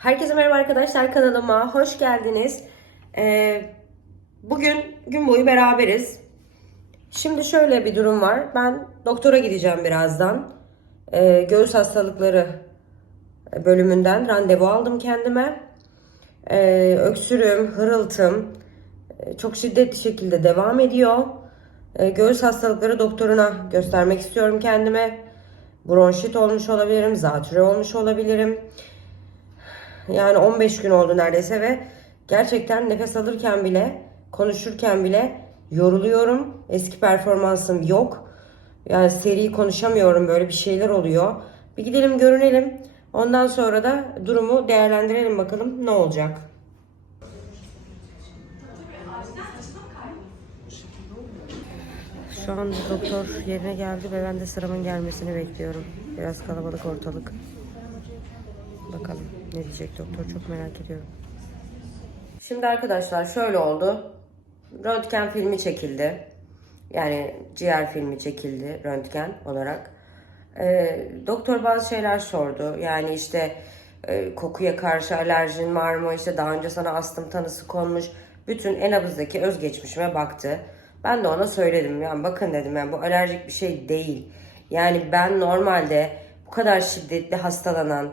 Herkese merhaba arkadaşlar kanalıma hoş geldiniz. Ee, bugün gün boyu beraberiz. Şimdi şöyle bir durum var. Ben doktora gideceğim birazdan. Ee, göğüs hastalıkları bölümünden randevu aldım kendime. Ee, öksürüğüm, hırıltım e, çok şiddetli şekilde devam ediyor. Ee, göğüs hastalıkları doktoruna göstermek istiyorum kendime. Bronşit olmuş olabilirim, zatürre olmuş olabilirim. Yani 15 gün oldu neredeyse ve gerçekten nefes alırken bile, konuşurken bile yoruluyorum. Eski performansım yok. Yani seri konuşamıyorum böyle bir şeyler oluyor. Bir gidelim görünelim. Ondan sonra da durumu değerlendirelim bakalım ne olacak. Şu anda doktor yerine geldi ve ben de sıramın gelmesini bekliyorum. Biraz kalabalık ortalık. Bakalım ne diyecek doktor çok merak ediyorum. Şimdi arkadaşlar şöyle oldu. Röntgen filmi çekildi. Yani ciğer filmi çekildi röntgen olarak. Ee, doktor bazı şeyler sordu. Yani işte e, kokuya karşı alerjin var mı? İşte daha önce sana astım tanısı konmuş. Bütün en abuzdaki özgeçmişime baktı. Ben de ona söyledim. Yani bakın dedim yani bu alerjik bir şey değil. Yani ben normalde bu kadar şiddetli hastalanan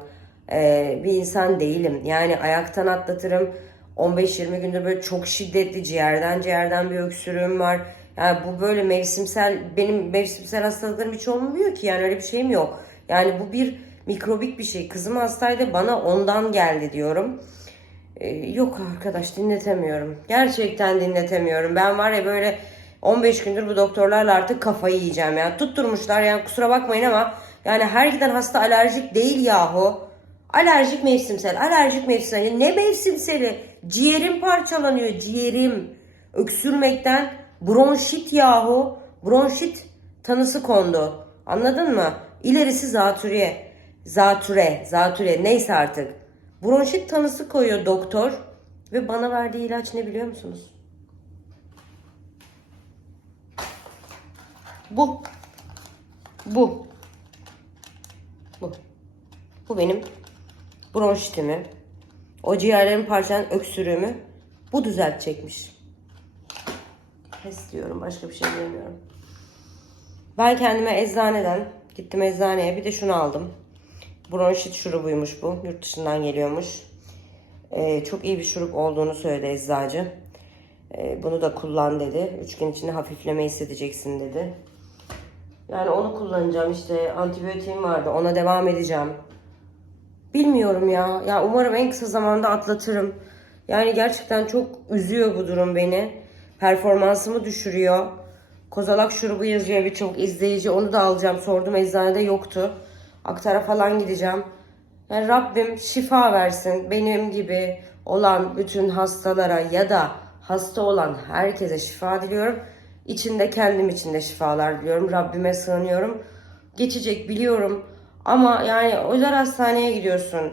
e, bir insan değilim. Yani ayaktan atlatırım. 15-20 gündür böyle çok şiddetli ciğerden ciğerden bir öksürüğüm var. Yani bu böyle mevsimsel, benim mevsimsel hastalıklarım hiç olmuyor ki yani öyle bir şeyim yok. Yani bu bir mikrobik bir şey. Kızım hastaydı bana ondan geldi diyorum. Ee, yok arkadaş dinletemiyorum. Gerçekten dinletemiyorum. Ben var ya böyle 15 gündür bu doktorlarla artık kafayı yiyeceğim ya. Tutturmuşlar yani kusura bakmayın ama yani her giden hasta alerjik değil yahu. Alerjik mevsimsel, alerjik mevsimsel. Ne mevsimseli? Ciğerim parçalanıyor, ciğerim. Öksürmekten bronşit yahu. Bronşit tanısı kondu. Anladın mı? İlerisi zatürre. Zatüre, zatüre neyse artık. Bronşit tanısı koyuyor doktor. Ve bana verdiği ilaç ne biliyor musunuz? Bu. Bu. Bu. Bu benim bronşitimi, o ciğerlerin parçalanan öksürüğümü bu düzeltecekmiş. Pes diyorum başka bir şey diyemiyorum. Ben kendime eczaneden gittim eczaneye bir de şunu aldım. Bronşit şurubuymuş bu. Yurt dışından geliyormuş. Ee, çok iyi bir şurup olduğunu söyledi eczacı. Ee, bunu da kullan dedi. Üç gün içinde hafifleme hissedeceksin dedi. Yani onu kullanacağım işte antibiyotiğim vardı ona devam edeceğim. Bilmiyorum ya. Ya umarım en kısa zamanda atlatırım. Yani gerçekten çok üzüyor bu durum beni. Performansımı düşürüyor. Kozalak şurubu yazıyor birçok izleyici. Onu da alacağım. Sordum eczanede yoktu. Aktara falan gideceğim. Yani Rabbim şifa versin. Benim gibi olan bütün hastalara ya da hasta olan herkese şifa diliyorum. İçinde kendim için de şifalar diliyorum. Rabbime sığınıyorum. Geçecek biliyorum. Ama yani özel hastaneye gidiyorsun.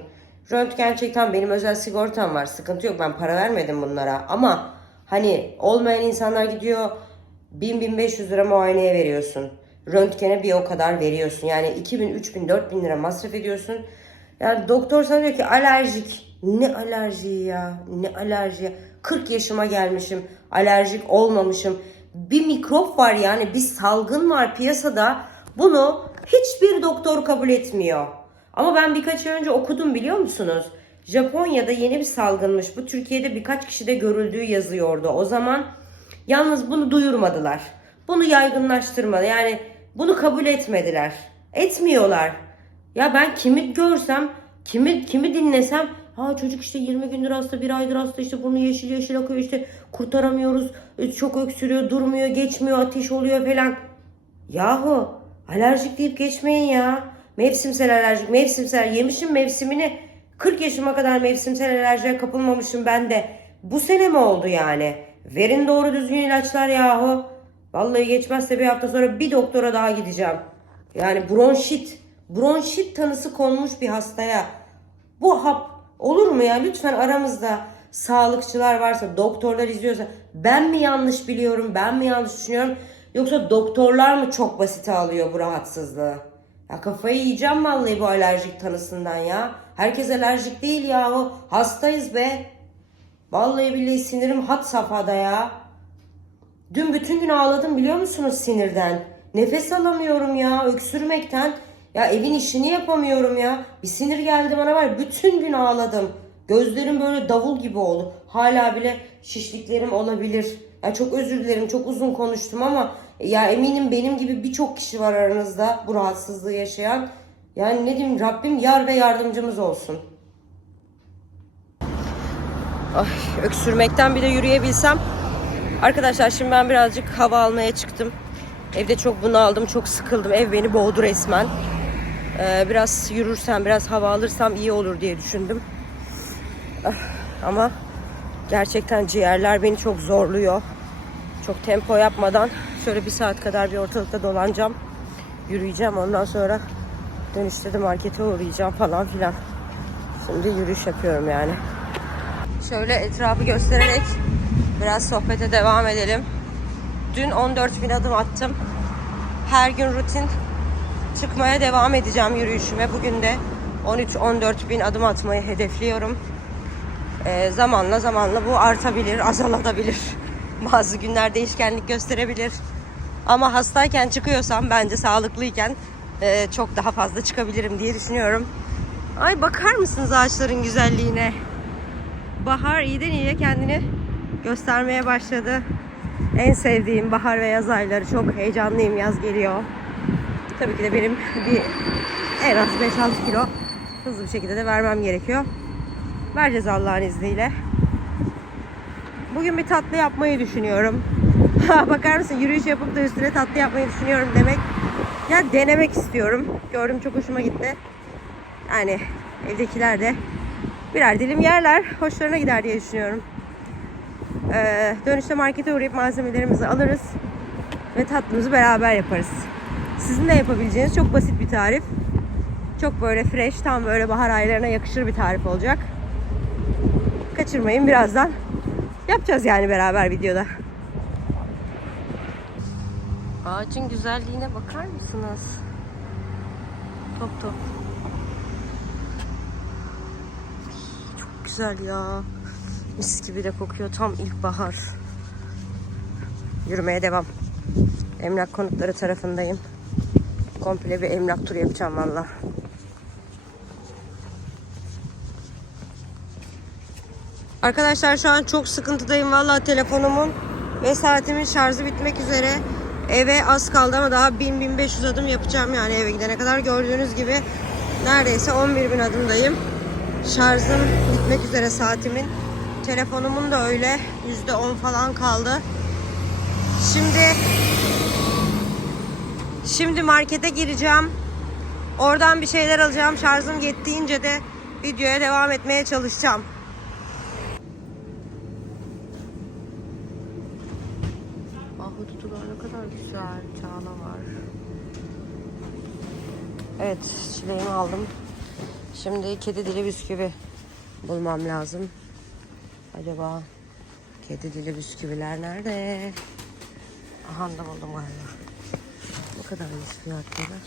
Röntgen çekten benim özel sigortam var. Sıkıntı yok. Ben para vermedim bunlara. Ama hani olmayan insanlar gidiyor 1000-1500 lira muayeneye veriyorsun. Röntgene bir o kadar veriyorsun. Yani 2000, 3000, 4000 lira masraf ediyorsun. Yani doktor sana diyor ki alerjik. Ne alerji ya? Ne alerji? 40 yaşıma gelmişim. Alerjik olmamışım. Bir mikrop var yani bir salgın var piyasada. Bunu hiçbir doktor kabul etmiyor. Ama ben birkaç ay önce okudum biliyor musunuz? Japonya'da yeni bir salgınmış. Bu Türkiye'de birkaç kişide görüldüğü yazıyordu. O zaman yalnız bunu duyurmadılar. Bunu yaygınlaştırmadı. Yani bunu kabul etmediler. Etmiyorlar. Ya ben kimi görsem, kimi kimi dinlesem, ha çocuk işte 20 gündür hasta, bir aydır hasta işte burnu yeşil yeşil akıyor işte kurtaramıyoruz, çok öksürüyor, durmuyor, geçmiyor, ateş oluyor falan. Yahu alerjik deyip geçmeyin ya. Mevsimsel alerjik, mevsimsel yemişim mevsimini. 40 yaşıma kadar mevsimsel alerjiye kapılmamışım ben de. Bu sene mi oldu yani? Verin doğru düzgün ilaçlar yahu. Vallahi geçmezse bir hafta sonra bir doktora daha gideceğim. Yani bronşit, bronşit tanısı konmuş bir hastaya. Bu hap olur mu ya? Lütfen aramızda sağlıkçılar varsa, doktorlar izliyorsa ben mi yanlış biliyorum, ben mi yanlış düşünüyorum? Yoksa doktorlar mı çok basite alıyor bu rahatsızlığı? Ya kafayı yiyeceğim vallahi bu alerjik tanısından ya. Herkes alerjik değil yahu. Hastayız be. Vallahi billahi sinirim hat safhada ya. Dün bütün gün ağladım biliyor musunuz sinirden? Nefes alamıyorum ya öksürmekten. Ya evin işini yapamıyorum ya. Bir sinir geldi bana var. Bütün gün ağladım. Gözlerim böyle davul gibi oldu. Hala bile şişliklerim olabilir. Ya çok özür dilerim. Çok uzun konuştum ama ya eminim benim gibi birçok kişi var aranızda bu rahatsızlığı yaşayan. Yani ne diyeyim Rabbim yar ve yardımcımız olsun. Ay, öksürmekten bir de yürüyebilsem. Arkadaşlar şimdi ben birazcık hava almaya çıktım. Evde çok bunaldım, çok sıkıldım. Ev beni boğdu resmen. Ee, biraz yürürsem, biraz hava alırsam iyi olur diye düşündüm. Ah, Ama gerçekten ciğerler beni çok zorluyor. Çok tempo yapmadan şöyle bir saat kadar bir ortalıkta dolanacağım. Yürüyeceğim ondan sonra dönüşte de markete uğrayacağım falan filan. Şimdi yürüyüş yapıyorum yani. Şöyle etrafı göstererek biraz sohbete devam edelim. Dün 14 bin adım attım. Her gün rutin çıkmaya devam edeceğim yürüyüşüme. Bugün de 13-14 bin adım atmayı hedefliyorum. Ee, zamanla zamanla bu artabilir, azalabilir. Bazı günler değişkenlik gösterebilir. Ama hastayken çıkıyorsam bence sağlıklıyken e, çok daha fazla çıkabilirim diye düşünüyorum. Ay bakar mısınız ağaçların güzelliğine? Bahar iyiden iyiye kendini göstermeye başladı. En sevdiğim bahar ve yaz ayları. Çok heyecanlıyım yaz geliyor. Tabii ki de benim bir en az 5-6 kilo hızlı bir şekilde de vermem gerekiyor. Vereceğiz Allah'ın izniyle. Bugün bir tatlı yapmayı düşünüyorum. Bakar mısın yürüyüş yapıp da üstüne tatlı yapmayı düşünüyorum demek. Ya denemek istiyorum. Gördüm çok hoşuma gitti. Yani evdekiler de birer dilim yerler. Hoşlarına gider diye düşünüyorum. Ee, dönüşte markete uğrayıp malzemelerimizi alırız. Ve tatlımızı beraber yaparız. Sizin de yapabileceğiniz çok basit bir tarif. Çok böyle fresh, tam böyle bahar aylarına yakışır bir tarif olacak. Kaçırmayın birazdan. Yapacağız yani beraber videoda. Ağacın güzelliğine bakar mısınız? Top top. Çok güzel ya. Mis gibi de kokuyor. Tam ilkbahar. Yürümeye devam. Emlak konutları tarafındayım. Komple bir emlak turu yapacağım valla. Arkadaşlar şu an çok sıkıntıdayım valla telefonumun ve saatimin şarjı bitmek üzere. Eve az kaldı ama daha 1000-1500 adım yapacağım yani eve gidene kadar. Gördüğünüz gibi neredeyse 11.000 adımdayım. Şarjım bitmek üzere saatimin. Telefonumun da öyle %10 falan kaldı. Şimdi Şimdi markete gireceğim. Oradan bir şeyler alacağım. Şarjım yettiğince de videoya devam etmeye çalışacağım. Ahududular ne kadar güzel. Çağla var. Evet çileğimi aldım. Şimdi kedi dili bisküvi bulmam lazım. Acaba kedi dili bisküviler nerede? Aha da buldum galiba. Ne kadarmış fiyatları?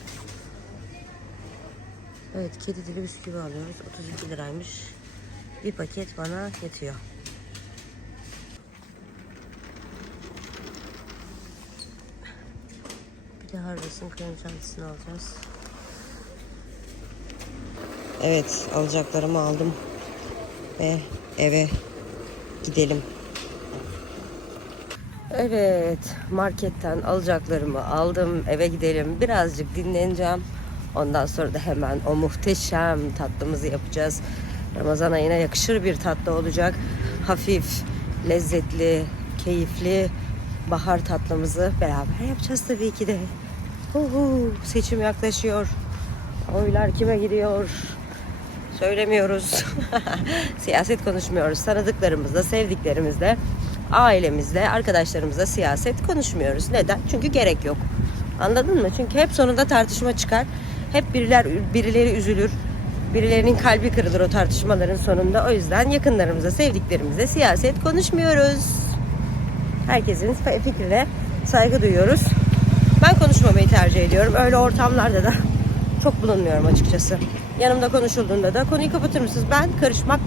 Evet kedi dili bisküvi alıyoruz. 32 liraymış. Bir paket bana yetiyor. Bir de Harvest'in krem çantasını alacağız. Evet alacaklarımı aldım. Ve eve gidelim. Evet, marketten alacaklarımı aldım. Eve gidelim. Birazcık dinleneceğim. Ondan sonra da hemen o muhteşem tatlımızı yapacağız. Ramazan ayına yakışır bir tatlı olacak. Hafif, lezzetli, keyifli bahar tatlımızı beraber yapacağız tabii ki de. Uhu, seçim yaklaşıyor. Oylar kime gidiyor? Söylemiyoruz. siyaset konuşmuyoruz. Tanıdıklarımızla, sevdiklerimizle, ailemizle, arkadaşlarımızla siyaset konuşmuyoruz. Neden? Çünkü gerek yok. Anladın mı? Çünkü hep sonunda tartışma çıkar. Hep biriler birileri üzülür. Birilerinin kalbi kırılır o tartışmaların sonunda. O yüzden yakınlarımıza, sevdiklerimize siyaset konuşmuyoruz. Herkesin fikrine saygı duyuyoruz. Ben konuşmamayı tercih ediyorum. Öyle ortamlarda da çok bulunmuyorum açıkçası. Yanımda konuşulduğunda da konuyu kapatır mısınız? Ben karışmak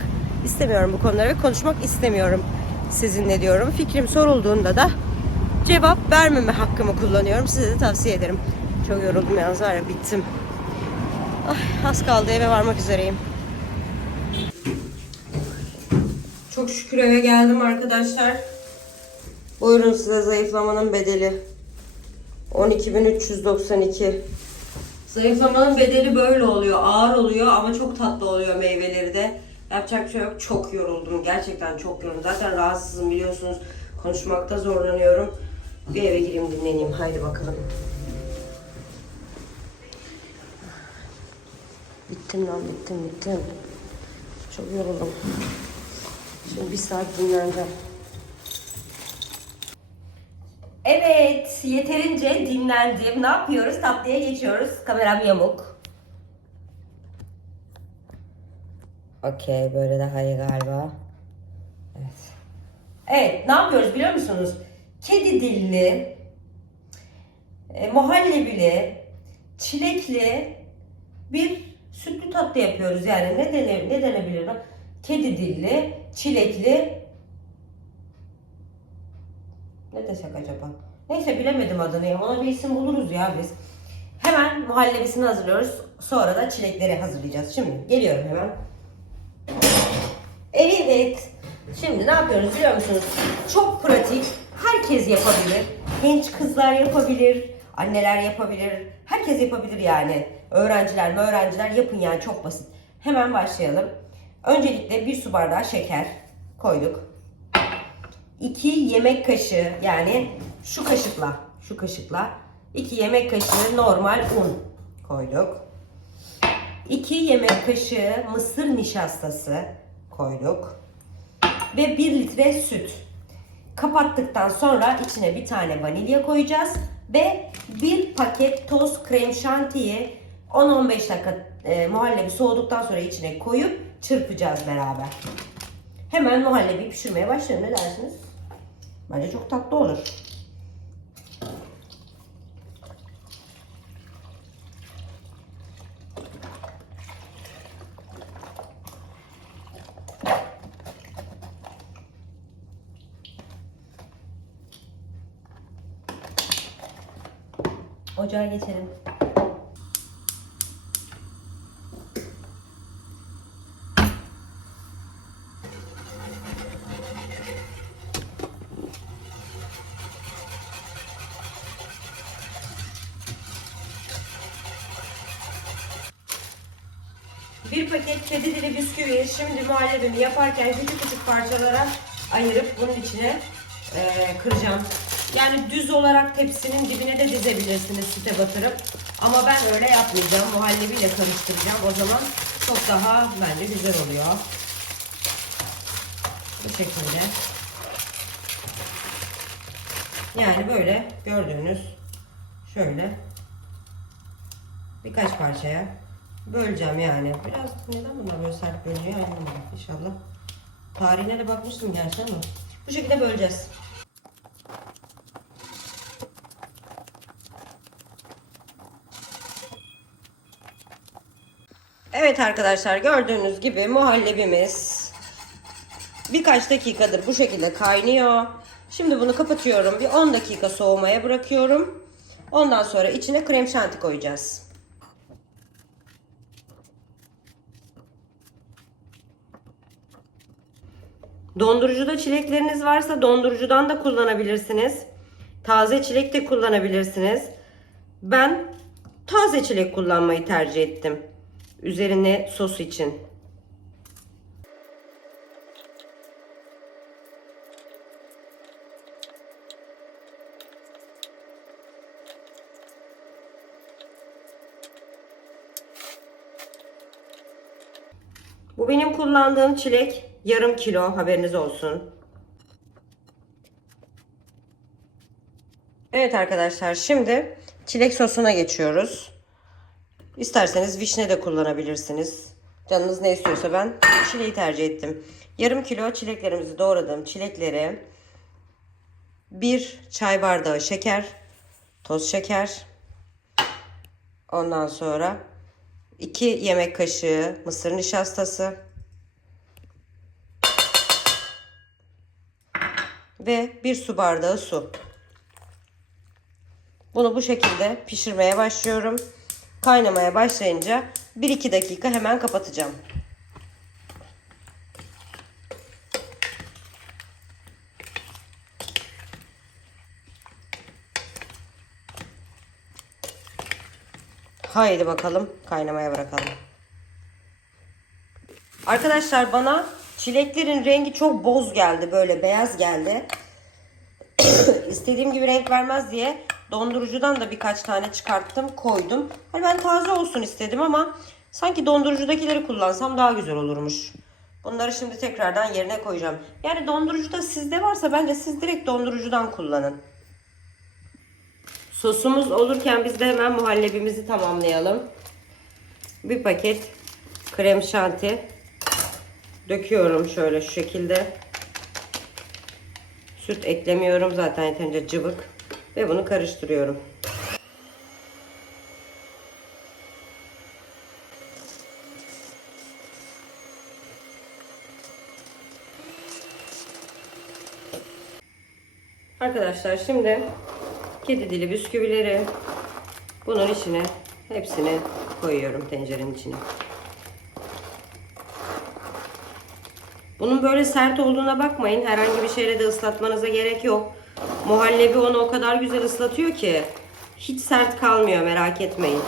istemiyorum bu konulara konuşmak istemiyorum sizinle diyorum. Fikrim sorulduğunda da cevap vermeme hakkımı kullanıyorum. Size de tavsiye ederim. Çok yoruldum yalnız var ya bittim. Ay, az kaldı eve varmak üzereyim. Çok şükür eve geldim arkadaşlar. Buyurun size zayıflamanın bedeli. 12.392. Zayıflamanın bedeli böyle oluyor. Ağır oluyor ama çok tatlı oluyor meyveleri de. Yapacak bir şey yok. Çok yoruldum. Gerçekten çok yoruldum. Zaten rahatsızım biliyorsunuz. Konuşmakta zorlanıyorum. Bir eve gireyim dinleneyim. Haydi bakalım. Bittim lan bittim bittim. Çok yoruldum. Şimdi bir saat dinleneceğim. Evet, yeterince dinlendim. Ne yapıyoruz? Tatlıya geçiyoruz. Kameram yamuk. Okey, böyle daha iyi galiba. Evet. Evet, ne yapıyoruz biliyor musunuz? Kedi dilli, e, muhallebili, çilekli bir sütlü tatlı yapıyoruz. Yani ne, dene, ne denebilir? Kedi dilli, çilekli, ne desek acaba? Neyse bilemedim adını ya. Ona bir isim buluruz ya biz. Hemen muhallebisini hazırlıyoruz. Sonra da çilekleri hazırlayacağız. Şimdi geliyorum hemen. Evet. Şimdi ne yapıyoruz biliyor musunuz? Çok pratik. Herkes yapabilir. Genç kızlar yapabilir. Anneler yapabilir. Herkes yapabilir yani. Öğrenciler mi öğrenciler yapın yani çok basit. Hemen başlayalım. Öncelikle bir su bardağı şeker koyduk. 2 yemek kaşığı yani şu kaşıkla şu kaşıkla 2 yemek kaşığı normal un koyduk. 2 yemek kaşığı mısır nişastası koyduk. Ve 1 litre süt. Kapattıktan sonra içine bir tane vanilya koyacağız ve bir paket toz krem şantiyi 10-15 dakika e, muhallebi soğuduktan sonra içine koyup çırpacağız beraber. Hemen muhallebi pişirmeye başlayalım. Ne dersiniz? Bence çok tatlı olur. Ocağa geçelim. Bir paket kedi dili bisküviyi şimdi muhallebimi yaparken küçük küçük parçalara ayırıp bunun içine eee, kıracağım. Yani düz olarak tepsinin dibine de dizebilirsiniz süte batırıp. Ama ben öyle yapmayacağım. Muhallebiyle karıştıracağım. O zaman çok daha bence güzel oluyor. Bu şekilde. Yani böyle gördüğünüz şöyle birkaç parçaya böleceğim yani. Biraz neden bunlar böyle sert bölünüyor anlamadım inşallah. Tarihine de bakmıştım gerçi ama bu şekilde böleceğiz. Evet arkadaşlar gördüğünüz gibi muhallebimiz birkaç dakikadır bu şekilde kaynıyor. Şimdi bunu kapatıyorum. Bir 10 dakika soğumaya bırakıyorum. Ondan sonra içine krem şanti koyacağız. Dondurucuda çilekleriniz varsa dondurucudan da kullanabilirsiniz. Taze çilek de kullanabilirsiniz. Ben taze çilek kullanmayı tercih ettim. Üzerine sos için. Bu benim kullandığım çilek yarım kilo haberiniz olsun. Evet arkadaşlar şimdi çilek sosuna geçiyoruz. İsterseniz vişne de kullanabilirsiniz. Canınız ne istiyorsa ben çileği tercih ettim. Yarım kilo çileklerimizi doğradım. Çilekleri bir çay bardağı şeker, toz şeker. Ondan sonra 2 yemek kaşığı mısır nişastası ve 1 su bardağı su. Bunu bu şekilde pişirmeye başlıyorum. Kaynamaya başlayınca 1-2 dakika hemen kapatacağım. Haydi bakalım kaynamaya bırakalım. Arkadaşlar bana çileklerin rengi çok boz geldi. Böyle beyaz geldi. İstediğim gibi renk vermez diye dondurucudan da birkaç tane çıkarttım koydum. Hani ben taze olsun istedim ama sanki dondurucudakileri kullansam daha güzel olurmuş. Bunları şimdi tekrardan yerine koyacağım. Yani dondurucuda sizde varsa bence siz direkt dondurucudan kullanın. Sosumuz olurken biz de hemen muhallebimizi tamamlayalım. Bir paket krem şanti döküyorum şöyle şu şekilde. Süt eklemiyorum zaten yeterince cıvık ve bunu karıştırıyorum. Arkadaşlar şimdi kedi dili bisküvileri bunun içine hepsini koyuyorum tencerenin içine. Bunun böyle sert olduğuna bakmayın. Herhangi bir şeyle de ıslatmanıza gerek yok. Muhallebi onu o kadar güzel ıslatıyor ki hiç sert kalmıyor merak etmeyin.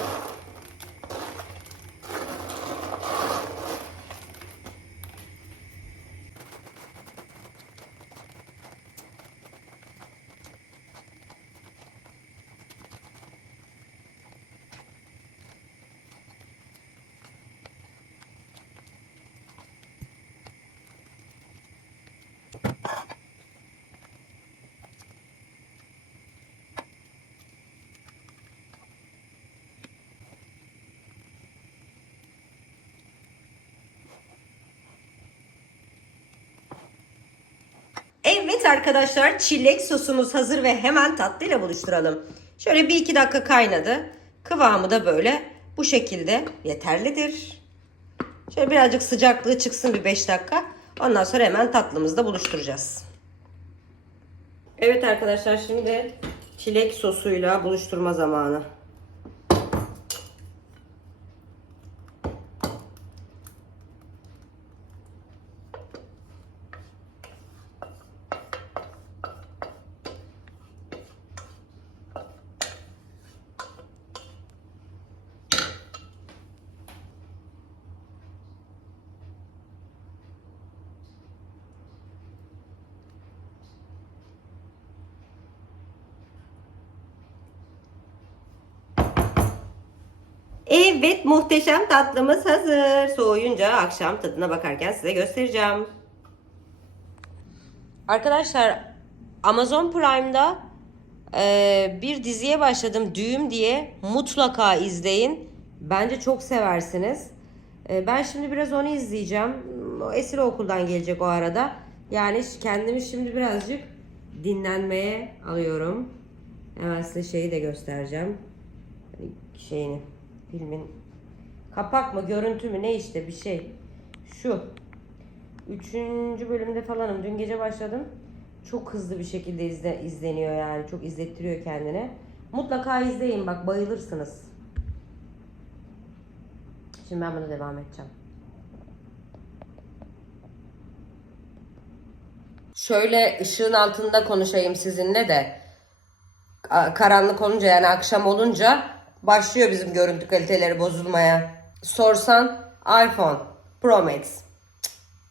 Evet arkadaşlar çilek sosumuz hazır ve hemen tatlıyla buluşturalım. Şöyle bir iki dakika kaynadı. Kıvamı da böyle bu şekilde yeterlidir. Şöyle birazcık sıcaklığı çıksın bir 5 dakika. Ondan sonra hemen tatlımızda buluşturacağız. Evet arkadaşlar şimdi çilek sosuyla buluşturma zamanı. Muhteşem tatlımız hazır. Soğuyunca akşam tadına bakarken size göstereceğim. Arkadaşlar Amazon Prime'da e, bir diziye başladım Düğüm diye mutlaka izleyin. Bence çok seversiniz. E, ben şimdi biraz onu izleyeceğim. Esir okuldan gelecek o arada. Yani kendimi şimdi birazcık dinlenmeye alıyorum. Hemen size şeyi de göstereceğim. Şeyini filmin kapak mı görüntü mü ne işte bir şey. Şu. Üçüncü bölümde falanım. Dün gece başladım. Çok hızlı bir şekilde izle, izleniyor yani. Çok izlettiriyor kendine. Mutlaka izleyin bak bayılırsınız. Şimdi ben buna devam edeceğim. Şöyle ışığın altında konuşayım sizinle de. Karanlık olunca yani akşam olunca başlıyor bizim görüntü kaliteleri bozulmaya. Sorsan iPhone Pro Max.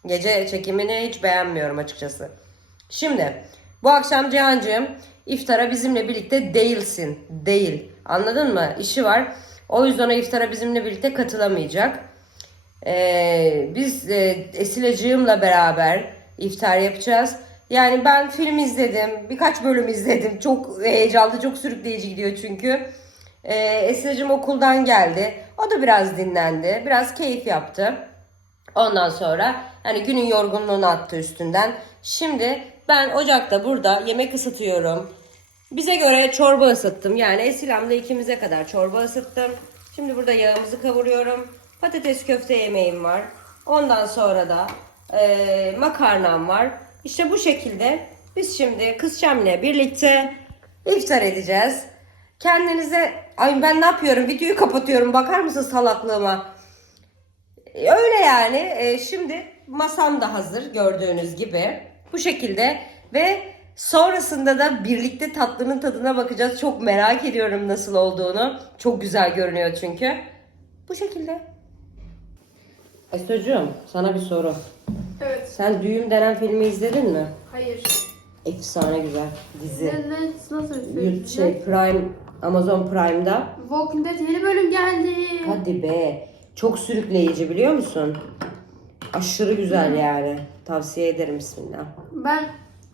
Gece çekimini hiç beğenmiyorum açıkçası. Şimdi bu akşam Cihan'cığım iftara bizimle birlikte değilsin. Değil. Anladın mı? İşi var. O yüzden o iftara bizimle birlikte katılamayacak. Ee, biz e, Esilecığımla beraber iftar yapacağız. Yani ben film izledim. Birkaç bölüm izledim. Çok heyecanlı, çok sürükleyici gidiyor çünkü. Ee, Esilecığım okuldan geldi. O da biraz dinlendi. Biraz keyif yaptı. Ondan sonra hani günün yorgunluğunu attı üstünden. Şimdi ben ocakta burada yemek ısıtıyorum. Bize göre çorba ısıttım. Yani Esilam'la ikimize kadar çorba ısıttım. Şimdi burada yağımızı kavuruyorum. Patates köfte yemeğim var. Ondan sonra da eee, makarnam var. İşte bu şekilde biz şimdi kız Şam'le birlikte iftar edeceğiz. Kendinize ay ben ne yapıyorum videoyu kapatıyorum bakar mısın salaklığıma. E, Öyle yani. E, şimdi masam da hazır gördüğünüz gibi. Bu şekilde ve sonrasında da birlikte tatlının tadına bakacağız. Çok merak ediyorum nasıl olduğunu. Çok güzel görünüyor çünkü. Bu şekilde. Esra'cığım sana bir soru. Evet. Sen Düğüm denen filmi izledin mi? Hayır. Efsane güzel dizi. Ne, ne, nasıl bir Yurt şey Prime Amazon Prime'da. Walking Dead yeni bölüm geldi. Hadi be. Çok sürükleyici biliyor musun? Aşırı güzel yani. Tavsiye ederim bismillah. Ben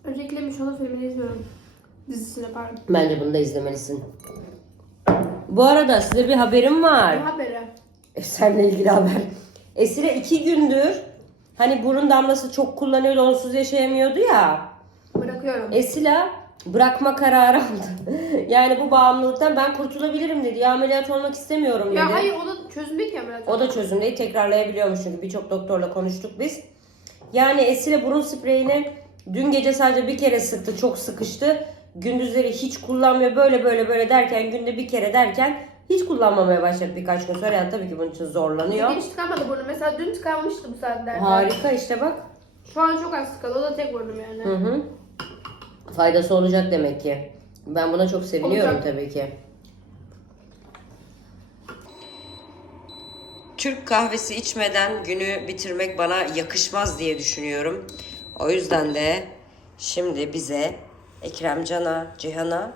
öncelikle Mişon'un filmini izliyorum. Dizisini pardon. Bence bunu da izlemelisin. Bu arada size bir haberim var. Ne haberi? E, Seninle ilgili haber. Esile iki gündür hani burun damlası çok kullanıyordu onsuz yaşayamıyordu ya. Bırakıyorum. Esila bırakma kararı aldı. yani bu bağımlılıktan ben kurtulabilirim dedi. Ya ameliyat olmak istemiyorum dedi. ya hayır o da çözüm değil ki ameliyat. O da çözüm değil. Tekrarlayabiliyormuş çünkü birçok doktorla konuştuk biz. Yani Esile burun spreyini dün gece sadece bir kere sıktı. Çok sıkıştı. Gündüzleri hiç kullanmıyor. Böyle böyle böyle derken günde bir kere derken hiç kullanmamaya başladı birkaç gün sonra. Yani tabii ki bunun için zorlanıyor. Hiç tıkanmadı burnu. Mesela dün tıkanmıştı bu saatlerde. Harika işte bak. Şu an çok az tıkalı. O da tek burnum yani. Hı hı. Faydası olacak demek ki. Ben buna çok seviniyorum Olacak. tabii ki. Türk kahvesi içmeden günü bitirmek bana yakışmaz diye düşünüyorum. O yüzden de şimdi bize Ekrem Can'a, Cihan'a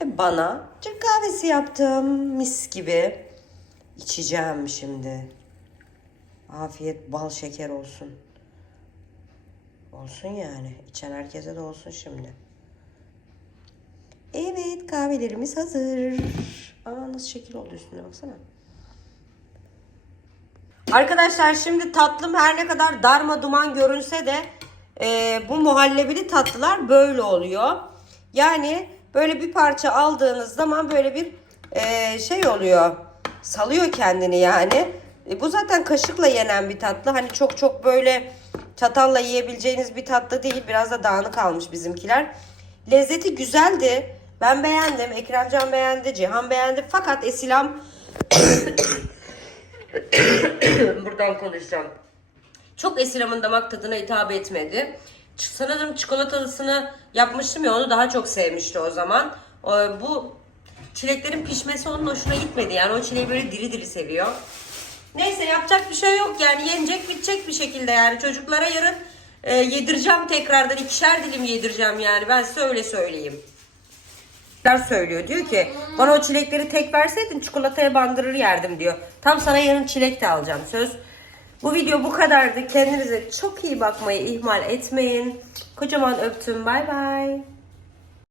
ve bana Türk kahvesi yaptım. Mis gibi. İçeceğim şimdi. Afiyet bal şeker olsun. Olsun yani. İçen herkese de olsun şimdi. Evet kahvelerimiz hazır. Aa nasıl şekil oldu üstüne baksana. Arkadaşlar şimdi tatlım her ne kadar darma duman görünse de e, bu muhallebili tatlılar böyle oluyor. Yani böyle bir parça aldığınız zaman böyle bir e, şey oluyor. Salıyor kendini yani. E, bu zaten kaşıkla yenen bir tatlı. Hani çok çok böyle çatalla yiyebileceğiniz bir tatlı değil. Biraz da dağınık almış bizimkiler. Lezzeti güzeldi. Ben beğendim. Ekremcan beğendi. Cihan beğendi. Fakat Esilam buradan konuşacağım. Çok Esilam'ın damak tadına hitap etmedi. Sanırım çikolatalısını yapmıştım ya onu daha çok sevmişti o zaman. Bu çileklerin pişmesi onun hoşuna gitmedi. Yani o çileği böyle diri diri seviyor. Neyse yapacak bir şey yok yani yenecek bitecek bir şekilde yani çocuklara yarın e, yedireceğim tekrardan ikişer dilim yedireceğim yani ben size öyle söyleyeyim. Söylüyor diyor ki bana o çilekleri tek verseydin çikolataya bandırır yerdim diyor. Tam sana yarın çilek de alacağım söz. Bu video bu kadardı. Kendinize çok iyi bakmayı ihmal etmeyin. Kocaman öptüm. Bay bay.